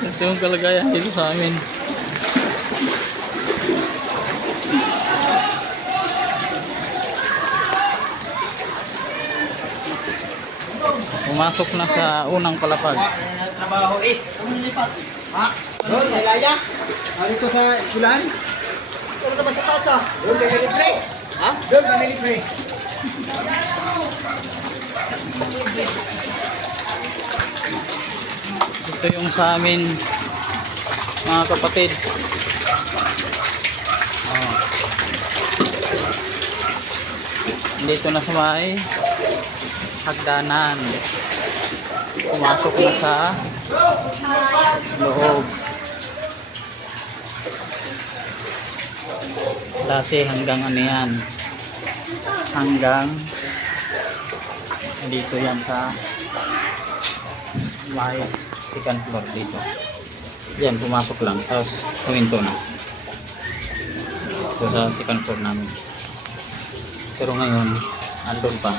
Ito yung kalagayan dito sa amin. Pumasok na sa unang palapag. trabaho eh. Ha? Doon, Elaya? Dito sa eskulan? Doon naman sa kasa. Doon kami libre. Ha? Doon kami libre. Ito yung sa amin mga kapatid. Oh. Dito na sa may hagdanan. Pumasok na sa loob. Dati hanggang ano yan? Hanggang dito yan sa may second floor dito. Yan, pumasok lang. Tapos, huminto na. Ito sa second floor namin. Pero ngayon, andun pa.